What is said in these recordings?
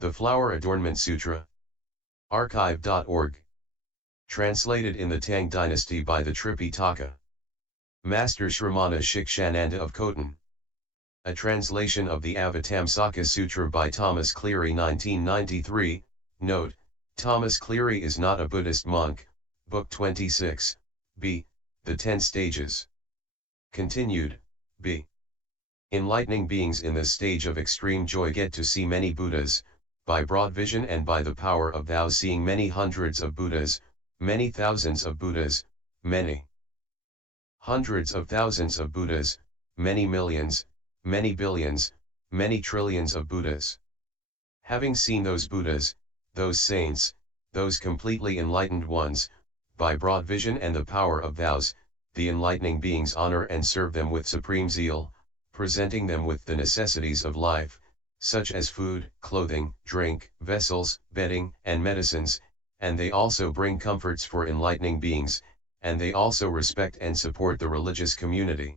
The Flower Adornment Sutra. Archive.org. Translated in the Tang Dynasty by the Tripitaka. Master Shramana Shikshananda of Khotan. A translation of the Avatamsaka-Sutra by Thomas Cleary 1993. Note, Thomas Cleary is not a Buddhist monk. Book 26. B. The 10 Stages. Continued. B. Enlightening beings in this stage of extreme joy get to see many Buddhas, by broad vision and by the power of thou seeing many hundreds of Buddhas, many thousands of Buddhas, many hundreds of thousands of Buddhas, many millions, many billions, many trillions of Buddhas. Having seen those Buddhas, those saints, those completely enlightened ones, by broad vision and the power of thous, the enlightening beings honor and serve them with supreme zeal, presenting them with the necessities of life, such as food, clothing, drink, vessels, bedding, and medicines, and they also bring comforts for enlightening beings, and they also respect and support the religious community.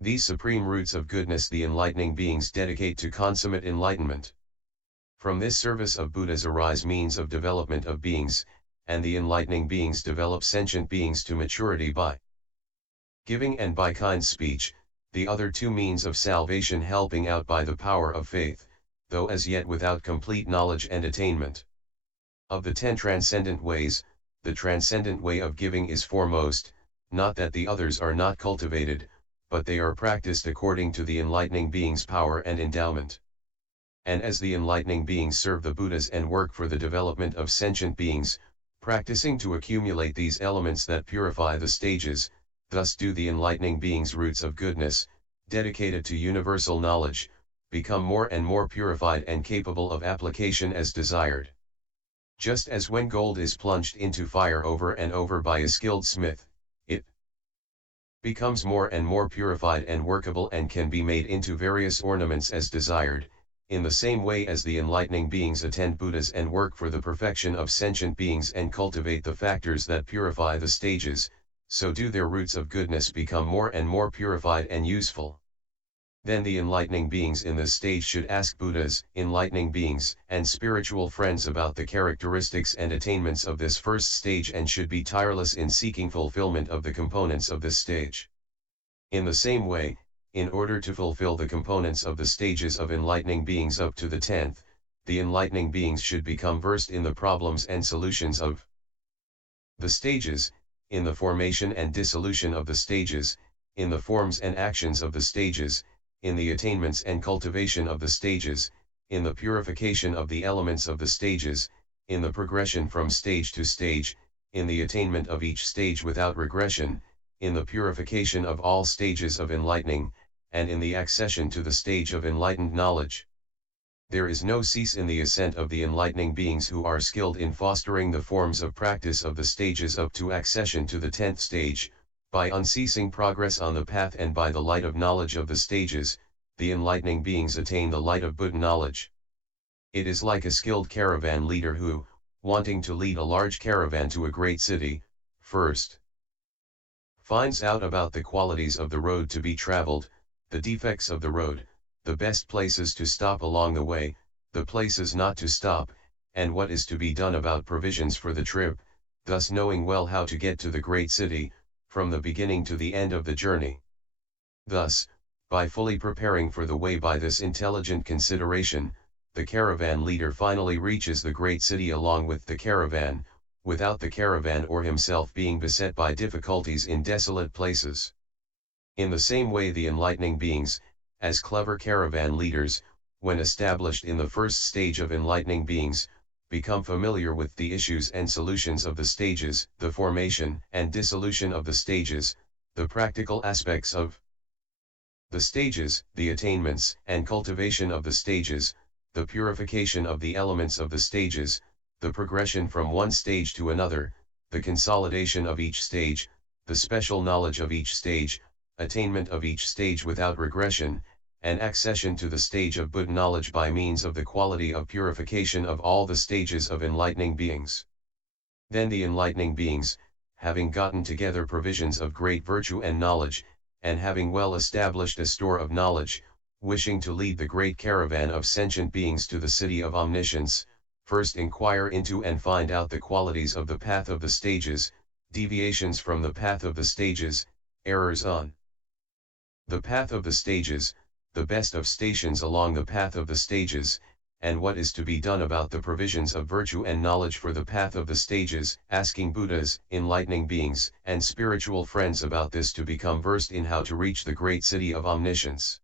These supreme roots of goodness the enlightening beings dedicate to consummate enlightenment. From this service of Buddhas arise means of development of beings, and the enlightening beings develop sentient beings to maturity by giving and by kind speech, the other two means of salvation helping out by the power of faith, though as yet without complete knowledge and attainment. Of the 10 transcendent ways, the transcendent way of giving is foremost, not that the others are not cultivated, but they are practiced according to the enlightening being's power and endowment. And as the enlightening beings serve the Buddhas and work for the development of sentient beings, practicing to accumulate these elements that purify the stages, thus do the enlightening beings' roots of goodness, dedicated to universal knowledge, become more and more purified and capable of application as desired. Just as when gold is plunged into fire over and over by a skilled smith, it becomes more and more purified and workable and can be made into various ornaments as desired, in the same way as the enlightening beings attend Buddhas and work for the perfection of sentient beings and cultivate the factors that purify the stages, so do their roots of goodness become more and more purified and useful. Then the enlightening beings in this stage should ask Buddhas, enlightening beings, and spiritual friends about the characteristics and attainments of this first stage and should be tireless in seeking fulfillment of the components of this stage. In the same way, in order to fulfill the components of the stages of enlightening beings up to the 10th, the enlightening beings should become versed in the problems and solutions of the stages, in the formation and dissolution of the stages, in the forms and actions of the stages, in the attainments and cultivation of the stages, in the purification of the elements of the stages, in the progression from stage to stage, in the attainment of each stage without regression, in the purification of all stages of enlightening, and in the accession to the stage of enlightened knowledge. There is no cease in the ascent of the enlightening beings who are skilled in fostering the forms of practice of the stages up to accession to the 10th stage, by unceasing progress on the path and by the light of knowledge of the stages, the enlightening beings attain the light of Buddha knowledge. It is like a skilled caravan leader who, wanting to lead a large caravan to a great city, first finds out about the qualities of the road to be traveled, the defects of the road, the best places to stop along the way, the places not to stop, and what is to be done about provisions for the trip, thus knowing well how to get to the great city, from the beginning to the end of the journey. Thus, by fully preparing for the way by this intelligent consideration, the caravan leader finally reaches the great city along with the caravan, without the caravan or himself being beset by difficulties in desolate places. In the same way the enlightening beings, as clever caravan leaders, when established in the first stage of enlightening beings, become familiar with the issues and solutions of the stages, the formation and dissolution of the stages, the practical aspects of the stages, the attainments and cultivation of the stages, the purification of the elements of the stages, the progression from one stage to another, the consolidation of each stage, the special knowledge of each stage, attainment of each stage without regression, and accession to the stage of Buddha knowledge by means of the quality of purification of all the stages of enlightening beings. Then the enlightening beings, having gotten together provisions of great virtue and knowledge, and having well established a store of knowledge, wishing to lead the great caravan of sentient beings to the city of omniscience, first inquire into and find out the qualities of the path of the stages, deviations from the path of the stages, errors on the path of the stages, the best of stations along the path of the stages, and what is to be done about the provisions of virtue and knowledge for the path of the stages, asking Buddhas, enlightening beings, and spiritual friends about this to become versed in how to reach the great city of omniscience.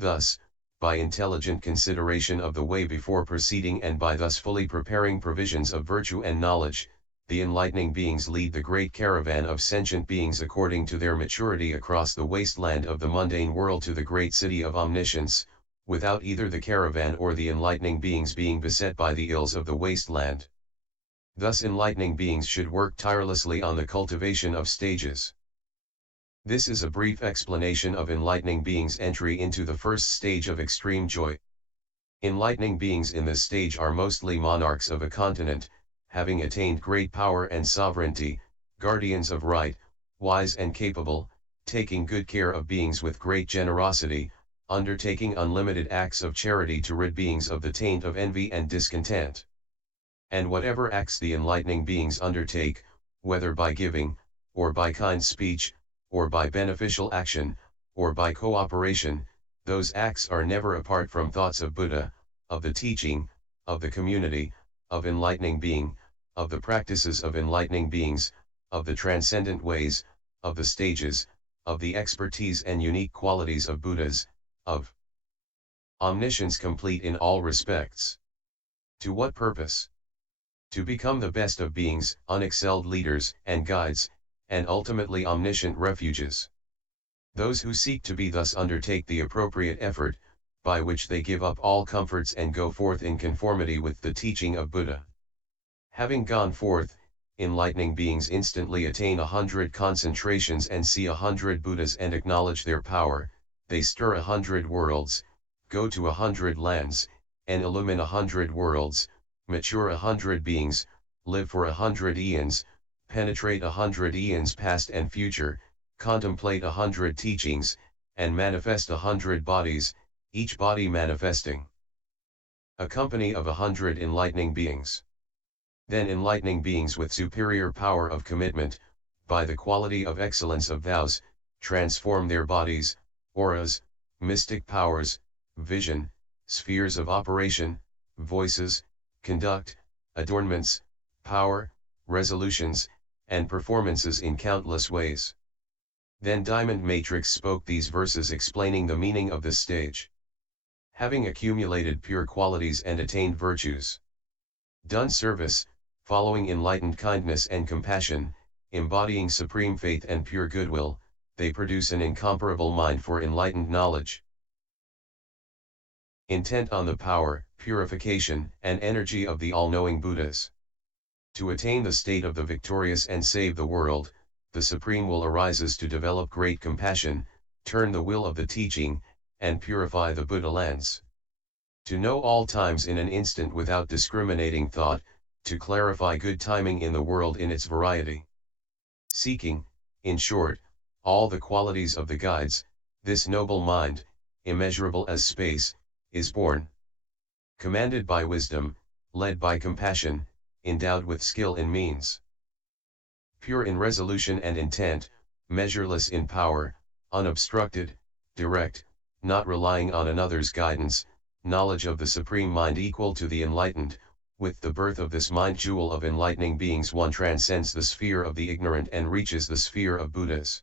Thus, by intelligent consideration of the way before proceeding and by thus fully preparing provisions of virtue and knowledge, the enlightening beings lead the great caravan of sentient beings according to their maturity across the wasteland of the mundane world to the great city of omniscience, without either the caravan or the enlightening beings being beset by the ills of the wasteland. Thus enlightening beings should work tirelessly on the cultivation of stages. This is a brief explanation of enlightening beings' entry into the first stage of extreme joy. Enlightening beings in this stage are mostly monarchs of a continent, having attained great power and sovereignty, guardians of right, wise and capable, taking good care of beings with great generosity, undertaking unlimited acts of charity to rid beings of the taint of envy and discontent. And whatever acts the enlightening beings undertake, whether by giving, or by kind speech, or by beneficial action, or by cooperation, those acts are never apart from thoughts of Buddha, of the teaching, of the community, of enlightening being, of the practices of enlightening beings, of the transcendent ways, of the stages, of the expertise and unique qualities of Buddhas, of omniscience complete in all respects. To what purpose? To become the best of beings, unexcelled leaders and guides, and ultimately omniscient refuges. Those who seek to be thus undertake the appropriate effort, by which they give up all comforts and go forth in conformity with the teaching of Buddha. Having gone forth, enlightening beings instantly attain 100 concentrations and see 100 Buddhas and acknowledge their power, they stir 100 worlds, go to 100 lands, and illumine 100 worlds, mature 100 beings, live for 100 eons, penetrate 100 eons past and future, contemplate 100 teachings, and manifest 100 bodies, each body manifesting a company of 100 enlightening beings. Then enlightening beings with superior power of commitment, by the quality of excellence of vows, transform their bodies, auras, mystic powers, vision, spheres of operation, voices, conduct, adornments, power, resolutions, and performances in countless ways. Then Diamond Matrix spoke these verses explaining the meaning of this stage. Having accumulated pure qualities and attained virtues, done service, following enlightened kindness and compassion, embodying supreme faith and pure goodwill, they produce an incomparable mind for enlightened knowledge. Intent on the power, purification, and energy of the all-knowing Buddhas. To attain the state of the victorious and save the world, the Supreme Will arises to develop great compassion, turn the will of the teaching, and purify the Buddha lands. To know all times in an instant without discriminating thought, to clarify good timing in the world in its variety. Seeking, in short, all the qualities of the guides, this noble mind, immeasurable as space, is born. Commanded by wisdom, led by compassion, endowed with skill in means. Pure in resolution and intent, measureless in power, unobstructed, direct, not relying on another's guidance, knowledge of the Supreme Mind equal to the enlightened. With the birth of this mind jewel of enlightening beings one transcends the sphere of the ignorant and reaches the sphere of Buddhas.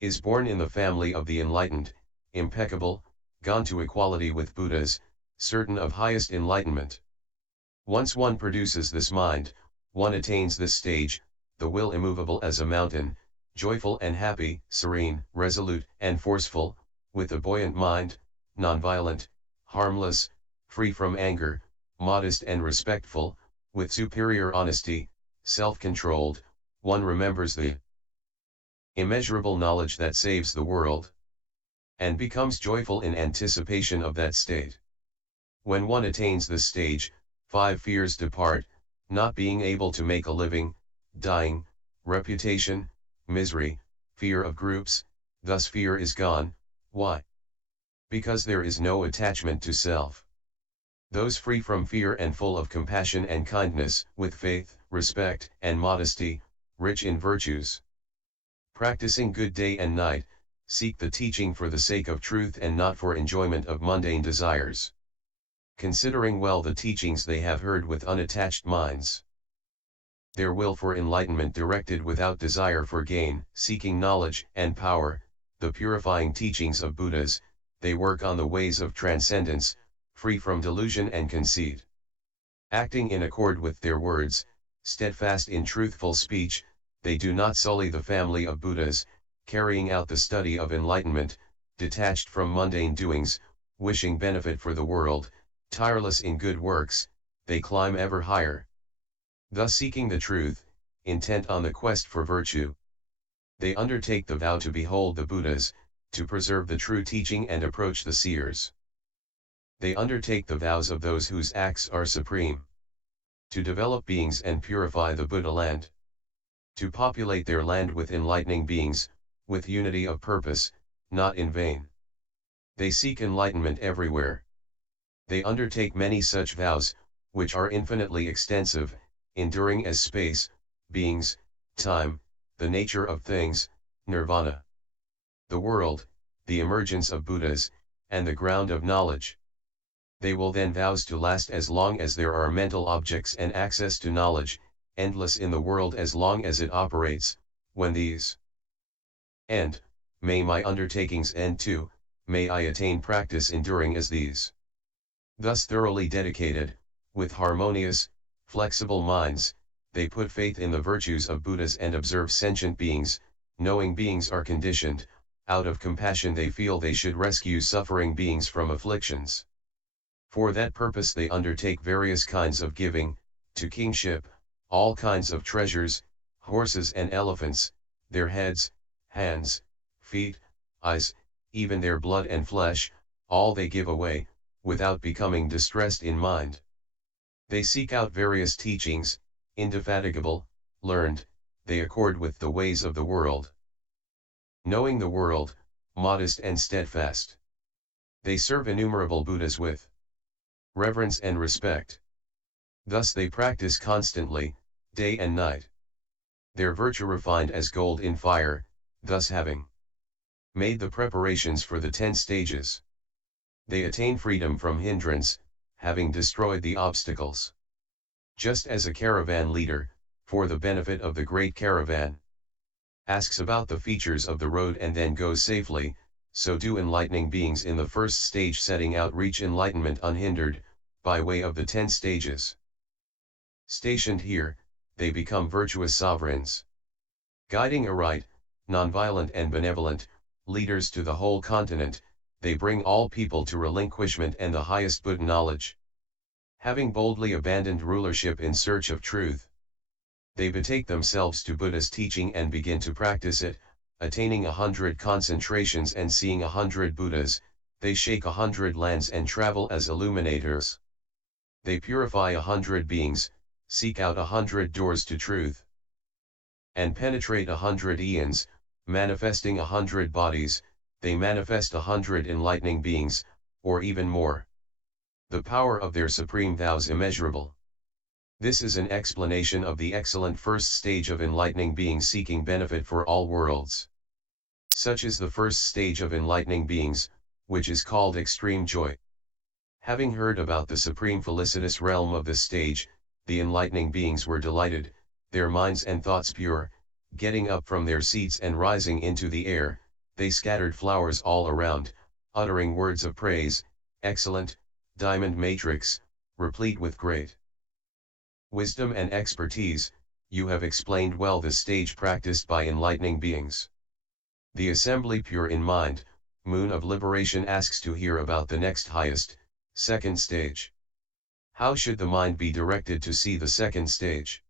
Is born in the family of the enlightened, impeccable, gone to equality with Buddhas, certain of highest enlightenment. Once one produces this mind, one attains this stage, the will immovable as a mountain, joyful and happy, serene, resolute and forceful, with a buoyant mind, non-violent, harmless, free from anger, modest and respectful, with superior honesty, self-controlled, one remembers the immeasurable knowledge that saves the world, and becomes joyful in anticipation of that state. When one attains this stage, 5 fears depart, not being able to make a living, dying, reputation, misery, fear of groups, thus fear is gone. Why? Because there is no attachment to self. Those free from fear and full of compassion and kindness, with faith, respect, and modesty, rich in virtues. Practicing good day and night, seek the teaching for the sake of truth and not for enjoyment of mundane desires. Considering well the teachings they have heard with unattached minds. Their will for enlightenment directed without desire for gain, seeking knowledge and power, the purifying teachings of Buddhas, they work on the ways of transcendence, free from delusion and conceit. Acting in accord with their words, steadfast in truthful speech, they do not sully the family of Buddhas, carrying out the study of enlightenment, detached from mundane doings, wishing benefit for the world, tireless in good works, they climb ever higher. Thus seeking the truth, intent on the quest for virtue. They undertake the vow to behold the Buddhas, to preserve the true teaching and approach the seers. They undertake the vows of those whose acts are supreme. To develop beings and purify the Buddha land. To populate their land with enlightening beings, with unity of purpose, not in vain. They seek enlightenment everywhere. They undertake many such vows, which are infinitely extensive, enduring as space, beings, time, the nature of things, nirvana. The world, the emergence of Buddhas, and the ground of knowledge. They will then vows to last as long as there are mental objects and access to knowledge, endless in the world as long as it operates, when these end, may my undertakings end too, may I attain practice enduring as these. Thus thoroughly dedicated, with harmonious, flexible minds, they put faith in the virtues of Buddhas and observe sentient beings, knowing beings are conditioned, out of compassion they feel they should rescue suffering beings from afflictions. For that purpose they undertake various kinds of giving, to kingship, all kinds of treasures, horses and elephants, their heads, hands, feet, eyes, even their blood and flesh, all they give away, without becoming distressed in mind. They seek out various teachings, indefatigable, learned, they accord with the ways of the world. Knowing the world, modest and steadfast. They serve innumerable Buddhas with reverence and respect. Thus they practice constantly, day and night. Their virtue refined as gold in fire, thus having made the preparations for the 10 stages. They attain freedom from hindrance, having destroyed the obstacles. Just as a caravan leader, for the benefit of the great caravan, asks about the features of the road and then goes safely, so do enlightening beings in the first stage setting out reach enlightenment unhindered, by way of the 10 stages. Stationed here, they become virtuous sovereigns. Guiding aright, nonviolent and benevolent, leaders to the whole continent, they bring all people to relinquishment and the highest Buddha knowledge. Having boldly abandoned rulership in search of truth, they betake themselves to Buddha's teaching and begin to practice it, attaining 100 concentrations and seeing 100 Buddhas, they shake 100 lands and travel as illuminators. They purify 100 beings, seek out 100 doors to truth, and penetrate 100 eons, manifesting 100 bodies, they manifest 100 enlightening beings, or even more. The power of their supreme vows immeasurable. This is an explanation of the excellent first stage of enlightening beings seeking benefit for all worlds. Such is the first stage of enlightening beings, which is called extreme joy. Having heard about the supreme felicitous realm of this stage, the enlightening beings were delighted, their minds and thoughts pure, getting up from their seats and rising into the air, they scattered flowers all around, uttering words of praise, excellent, diamond matrix, replete with great wisdom and expertise, you have explained well the stage practiced by enlightening beings. The assembly pure in mind, Moon of Liberation asks to hear about the next highest, second stage. How should the mind be directed to see the second stage?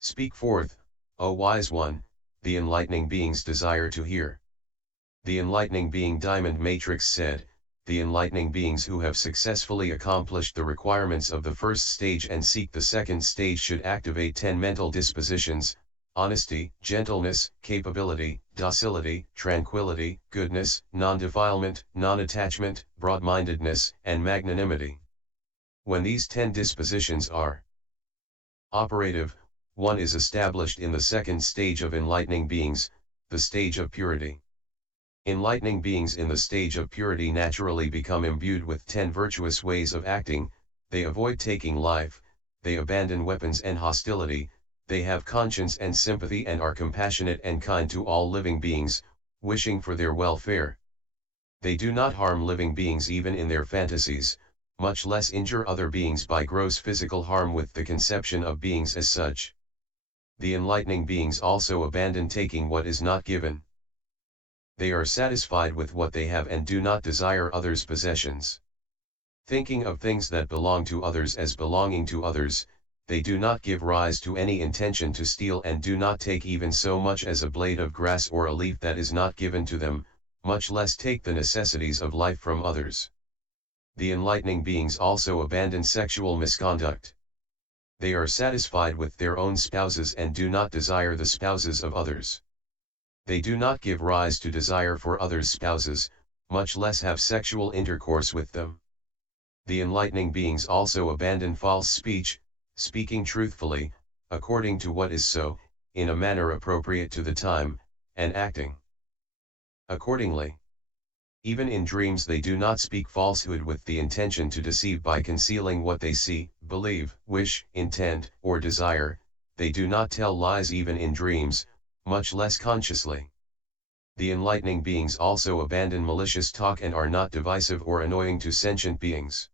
Speak forth, O wise one, the enlightening beings desire to hear. The enlightening being Diamond Matrix said, the enlightening beings who have successfully accomplished the requirements of the first stage and seek the second stage should activate 10 mental dispositions, honesty, gentleness, capability, docility, tranquility, goodness, non-defilement, non-attachment, broad-mindedness, and magnanimity. When these 10 dispositions are operative, one is established in the second stage of enlightening beings, the stage of purity. Enlightening beings in the stage of purity naturally become imbued with 10 virtuous ways of acting. They avoid taking life, they abandon weapons and hostility, they have conscience and sympathy and are compassionate and kind to all living beings, wishing for their welfare. They do not harm living beings even in their fantasies, much less injure other beings by gross physical harm with the conception of beings as such. The enlightening beings also abandon taking what is not given. They are satisfied with what they have and do not desire others' possessions. Thinking of things that belong to others as belonging to others, they do not give rise to any intention to steal and do not take even so much as a blade of grass or a leaf that is not given to them, much less take the necessities of life from others. The enlightening beings also abandon sexual misconduct. They are satisfied with their own spouses and do not desire the spouses of others. They do not give rise to desire for others' spouses, much less have sexual intercourse with them. The enlightening beings also abandon false speech, speaking truthfully, according to what is so, in a manner appropriate to the time, and acting accordingly. Even in dreams they do not speak falsehood with the intention to deceive by concealing what they see, believe, wish, intend, or desire. They do not tell lies even in dreams, much less consciously. The enlightening beings also abandon malicious talk and are not divisive or annoying to sentient beings.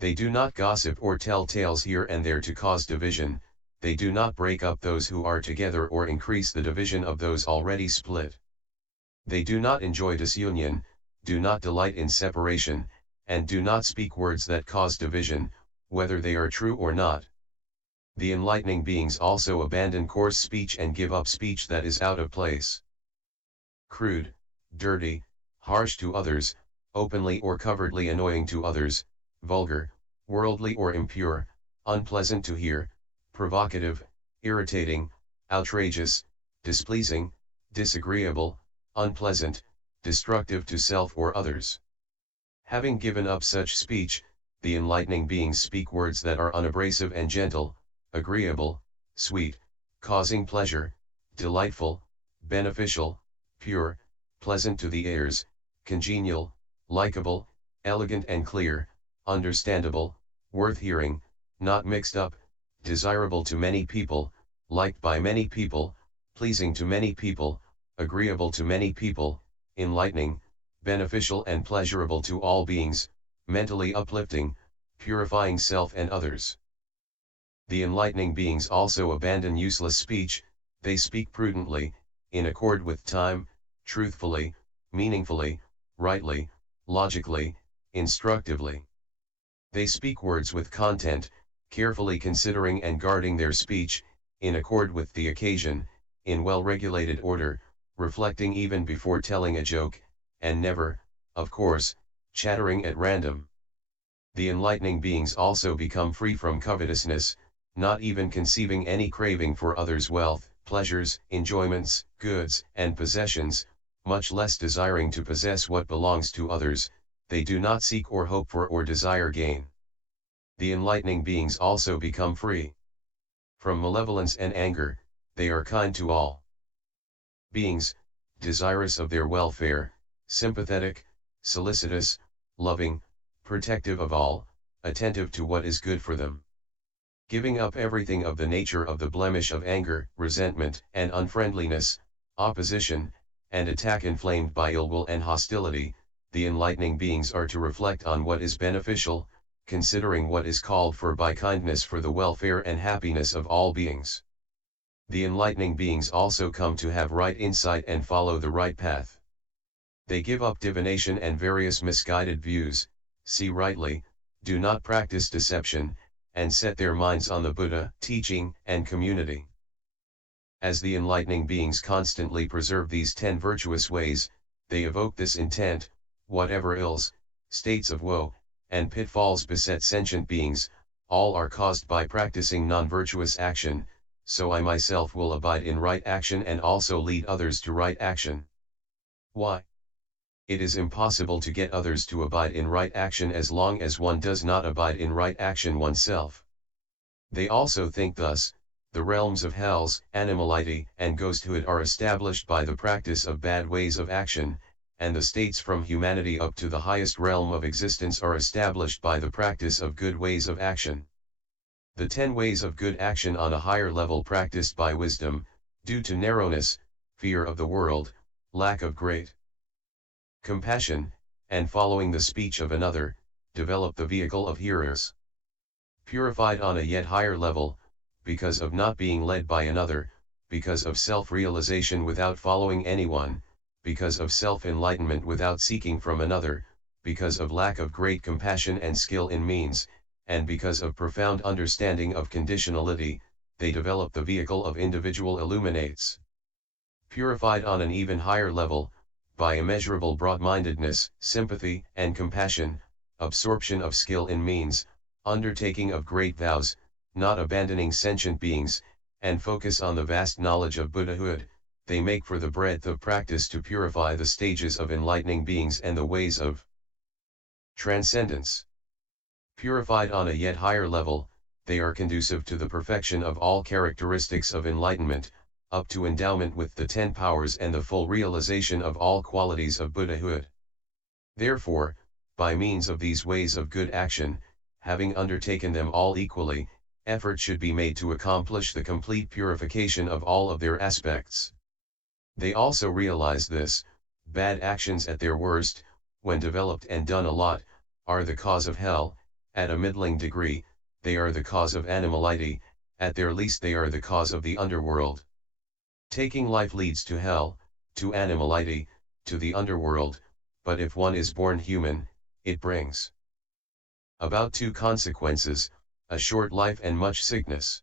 They do not gossip or tell tales here and there to cause division. They do not break up those who are together or increase the division of those already split. They do not enjoy disunion, do not delight in separation, and do not speak words that cause division, whether they are true or not. The enlightening beings also abandon coarse speech and give up speech that is out of place. Crude, dirty, harsh to others, openly or covertly annoying to others, vulgar, worldly or impure, unpleasant to hear, provocative, irritating, outrageous, displeasing, disagreeable, unpleasant, destructive to self or others. Having given up such speech, the enlightening beings speak words that are unabrasive and gentle, agreeable, sweet, causing pleasure, delightful, beneficial, pure, pleasant to the ears, congenial, likable, elegant and clear, understandable, worth hearing, not mixed up, desirable to many people, liked by many people, pleasing to many people, agreeable to many people, enlightening, beneficial and pleasurable to all beings, mentally uplifting, purifying self and others. The enlightening beings also abandon useless speech. They speak prudently, in accord with time, truthfully, meaningfully, rightly, logically, instructively. They speak words with content, carefully considering and guarding their speech, in accord with the occasion, in well-regulated order, reflecting even before telling a joke, and never, of course, chattering at random. The enlightening beings also become free from covetousness, not even conceiving any craving for others' wealth, pleasures, enjoyments, goods, and possessions, much less desiring to possess what belongs to others. They do not seek or hope for or desire gain. The enlightening beings also become free from malevolence and anger. They are kind to all beings, desirous of their welfare, sympathetic, solicitous, loving, protective of all, attentive to what is good for them. Giving up everything of the nature of the blemish of anger, resentment, and unfriendliness, opposition, and attack inflamed by ill will and hostility, the enlightening beings are to reflect on what is beneficial, considering what is called for by kindness for the welfare and happiness of all beings. The enlightening beings also come to have right insight and follow the right path. They give up divination and various misguided views, see rightly, do not practice deception, and set their minds on the Buddha, teaching, and community. As the enlightening beings constantly preserve these 10 virtuous ways, they evoke this intent: whatever ills, states of woe, and pitfalls beset sentient beings, all are caused by practicing non-virtuous action. so I myself will abide in right action and also lead others to right action. Why? It is impossible to get others to abide in right action as long as one does not abide in right action oneself. They also think thus: the realms of hells, animality, and ghosthood are established by the practice of bad ways of action, and the states from humanity up to the highest realm of existence are established by the practice of good ways of action. The 10 ways of good action on a higher level practiced by wisdom, due to narrowness, fear of the world, lack of great compassion, and following the speech of another, develop the vehicle of hearers. Purified on a yet higher level, because of not being led by another, because of self-realization without following anyone, because of self-enlightenment without seeking from another, because of lack of great compassion and skill in means, and because of profound understanding of conditionality, they develop the vehicle of individual illuminates. Purified on an even higher level, by immeasurable broad-mindedness, sympathy, and compassion, absorption of skill in means, undertaking of great vows, not abandoning sentient beings, and focus on the vast knowledge of Buddhahood, they make for the breadth of practice to purify the stages of enlightening beings and the ways of transcendence. Purified on a yet higher level, they are conducive to the perfection of all characteristics of enlightenment, up to endowment with the 10 powers and the full realization of all qualities of Buddhahood. Therefore, by means of these ways of good action, having undertaken them all equally, effort should be made to accomplish the complete purification of all of their aspects. They also realize this: bad actions at their worst, when developed and done a lot, are the cause of hell; at a middling degree, they are the cause of animality; at their least they are the cause of the underworld. Taking life leads to hell, to animality, to the underworld, but if one is born human, it brings about 2 consequences: a short life and much sickness.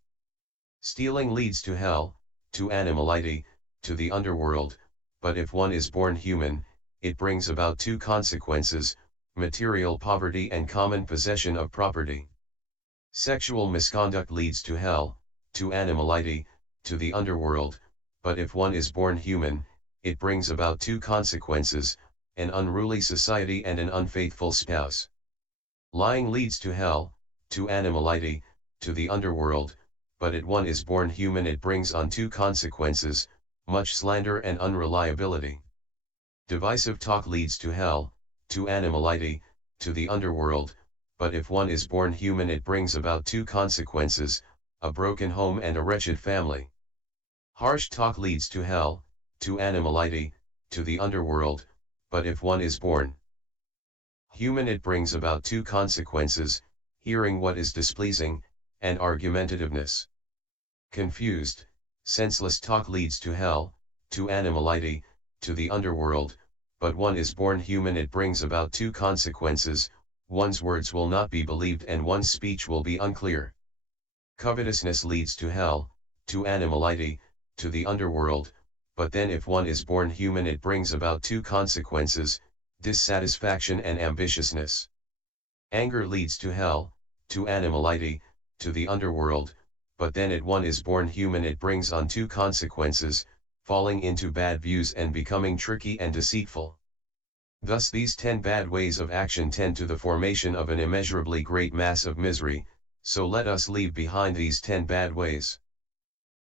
Stealing leads to hell, to animality, to the underworld, but if one is born human, it brings about 2 consequences: material poverty and common possession of property. Sexual misconduct leads to hell, to animality, to the underworld, but if one is born human, it brings about 2 consequences: an unruly society and an unfaithful spouse. Lying leads to hell, to animality, to the underworld, but if one is born human it brings on 2 consequences: much slander and unreliability. Divisive talk leads to hell, to animality, to the underworld, but if one is born human it brings about 2 consequences: a broken home and a wretched family. Harsh talk leads to hell, to animality, to the underworld, but if one is born human it brings about 2 consequences: hearing what is displeasing, and argumentativeness. Confused, senseless talk leads to hell, to animality, to the underworld, but one is born human it brings about 2 consequences: one's words will not be believed and one's speech will be unclear. Covetousness leads to hell, to animality, to the underworld, but then if one is born human it brings about 2 consequences: dissatisfaction and ambitiousness. Anger leads to hell, to animality, to the underworld, but then if one is born human it brings on 2 consequences: falling into bad views and becoming tricky and deceitful. Thus these 10 bad ways of action tend to the formation of an immeasurably great mass of misery, so let us leave behind these 10 bad ways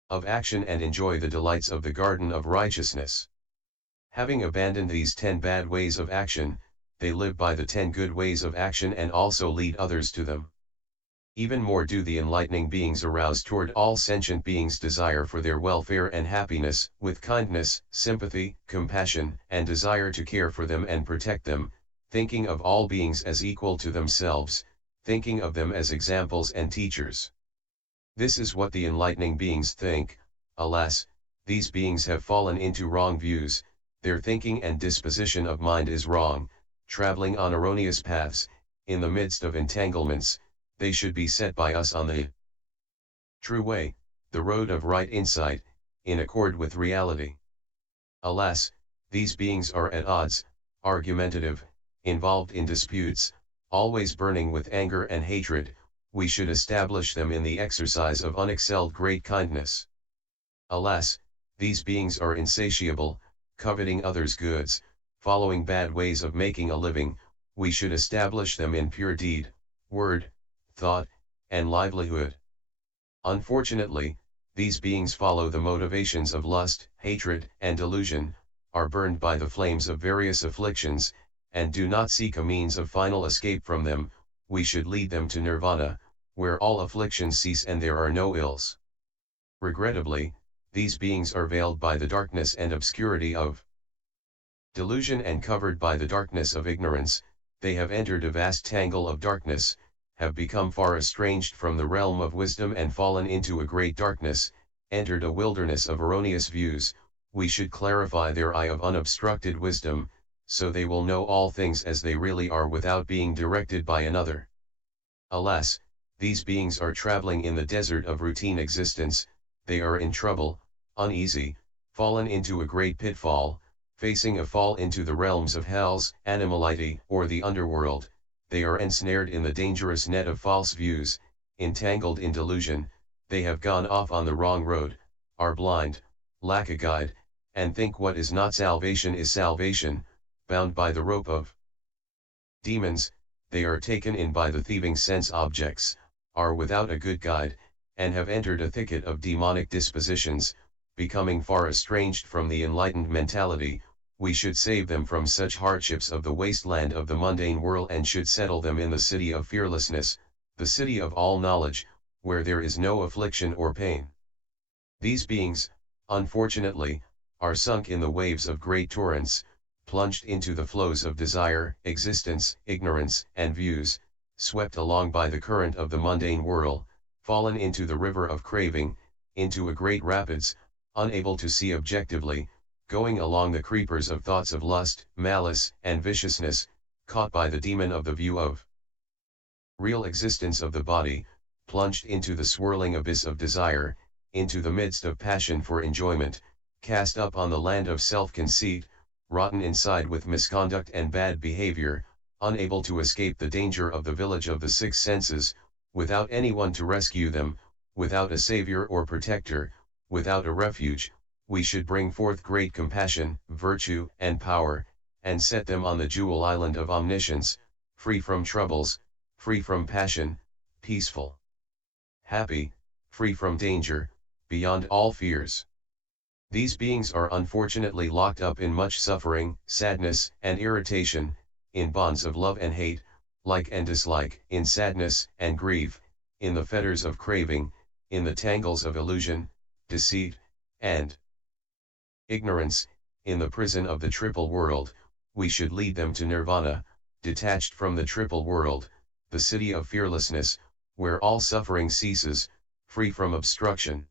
of action and enjoy the delights of the garden of righteousness. Having abandoned these 10 bad ways of action, they live by the 10 good ways of action and also lead others to them. Even more do the enlightening beings arouse toward all sentient beings desire for their welfare and happiness, with kindness, sympathy, compassion, and desire to care for them and protect them, thinking of all beings as equal to themselves, thinking of them as examples and teachers. This is what the enlightening beings think. Alas, these beings have fallen into wrong views, their thinking and disposition of mind is wrong, traveling on erroneous paths. In the midst of entanglements, they should be set by us on the true way, the road of right insight, in accord with reality. Alas, these beings are at odds, argumentative, involved in disputes, always burning with anger and hatred, we should establish them in the exercise of unexcelled great kindness. Alas, these beings are insatiable, coveting others' goods, following bad ways of making a living. We should establish them in pure deed, word, thought, and livelihood. Unfortunately, these beings follow the motivations of lust, hatred, and delusion, are burned by the flames of various afflictions, and do not seek a means of final escape from them. We should lead them to nirvana, where all afflictions cease and there are no ills. Regrettably, these beings are veiled by the darkness and obscurity of delusion and covered by the darkness of ignorance. They have entered a vast tangle of darkness, have become far estranged from the realm of wisdom and fallen into a great darkness, entered a wilderness of erroneous views. We should clarify their eye of unobstructed wisdom, so they will know all things as they really are without being directed by another. Alas, these beings are traveling in the desert of routine existence. They are in trouble, uneasy, fallen into a great pitfall, facing a fall into the realms of hells, animality, or the underworld. They are ensnared in the dangerous net of false views, entangled in delusion. They have gone off on the wrong road, are blind, lack a guide, and think what is not salvation is salvation. Bound by the rope of demons, they are taken in by the thieving sense objects, are without a good guide, and have entered a thicket of demonic dispositions, becoming far estranged from the enlightened mentality. We should save them from such hardships of the wasteland of the mundane world and should settle them in the city of fearlessness, the city of all knowledge, where there is no affliction or pain. These beings, unfortunately, are sunk in the waves of great torrents, plunged into the flows of desire, existence, ignorance, and views, swept along by the current of the mundane whirl, fallen into the river of craving, into a great rapids, unable to see objectively, going along the creepers of thoughts of lust, malice, and viciousness, caught by the demon of the view of real existence of the body, plunged into the swirling abyss of desire, into the midst of passion for enjoyment, cast up on the land of self-conceit, rotten inside with misconduct and bad behavior, unable to escape the danger of the village of the six senses, without anyone to rescue them, without a savior or protector, without a refuge. We should bring forth great compassion, virtue, and power, and set them on the jewel island of omniscience, free from troubles, free from passion, peaceful, happy, free from danger, beyond all fears. These beings are unfortunately locked up in much suffering, sadness, and irritation, in bonds of love and hate, like and dislike, in sadness and grief, in the fetters of craving, in the tangles of illusion, deceit, and ignorance, in the prison of the triple world. We should lead them to nirvana, detached from the triple world, the city of fearlessness, where all suffering ceases, free from obstruction.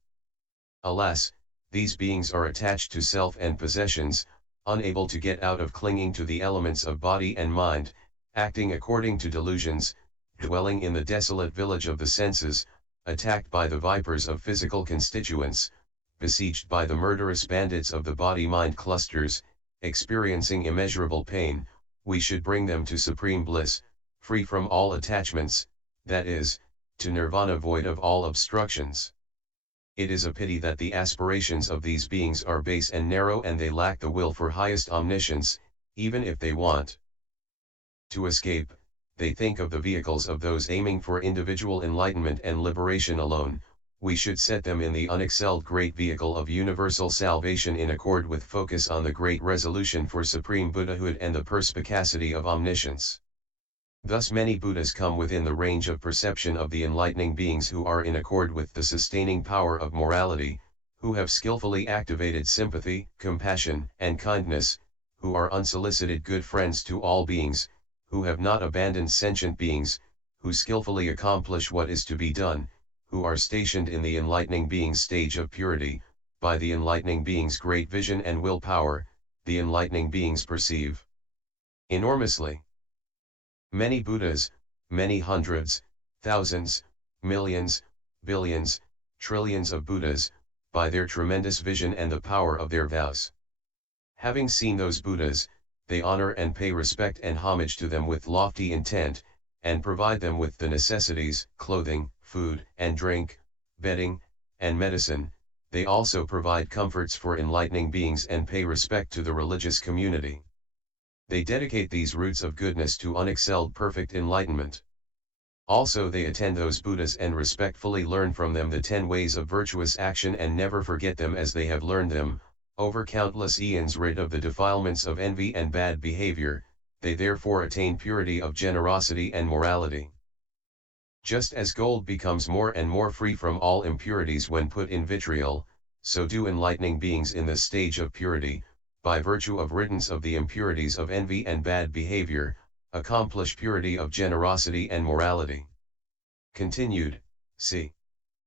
Alas, these beings are attached to self and possessions, unable to get out of clinging to the elements of body and mind, acting according to delusions, dwelling in the desolate village of the senses, attacked by the vipers of physical constituents, besieged by the murderous bandits of the body-mind clusters, experiencing immeasurable pain. We should bring them to supreme bliss, free from all attachments, that is, to nirvana void of all obstructions. It is a pity that the aspirations of these beings are base and narrow and they lack the will for highest omniscience. Even if they want to escape, they think of the vehicles of those aiming for individual enlightenment and liberation alone. We should set them in the unexcelled great vehicle of universal salvation in accord with focus on the great resolution for supreme Buddhahood and the perspicacity of omniscience. Thus many Buddhas come within the range of perception of the enlightening beings who are in accord with the sustaining power of morality, who have skillfully activated sympathy, compassion, and kindness, who are unsolicited good friends to all beings, who have not abandoned sentient beings, who skillfully accomplish what is to be done, who are stationed in the enlightening being's stage of purity. By the enlightening being's great vision and willpower, the enlightening beings perceive enormously many Buddhas, many hundreds, thousands, millions, billions, trillions of Buddhas, by their tremendous vision and the power of their vows. Having seen those Buddhas, they honor and pay respect and homage to them with lofty intent, and provide them with the necessities, clothing, food and drink, bedding, and medicine. They also provide comforts for enlightening beings and pay respect to the religious community. They dedicate these roots of goodness to unexcelled perfect enlightenment. Also they attend those Buddhas and respectfully learn from them the 10 ways of virtuous action and never forget them as they have learned them, over countless eons rid of the defilements of envy and bad behavior. They therefore attain purity of generosity and morality. Just as gold becomes more and more free from all impurities when put in vitriol, so do enlightening beings in this stage of purity, by virtue of riddance of the impurities of envy and bad behavior, accomplish purity of generosity and morality. Continued, c.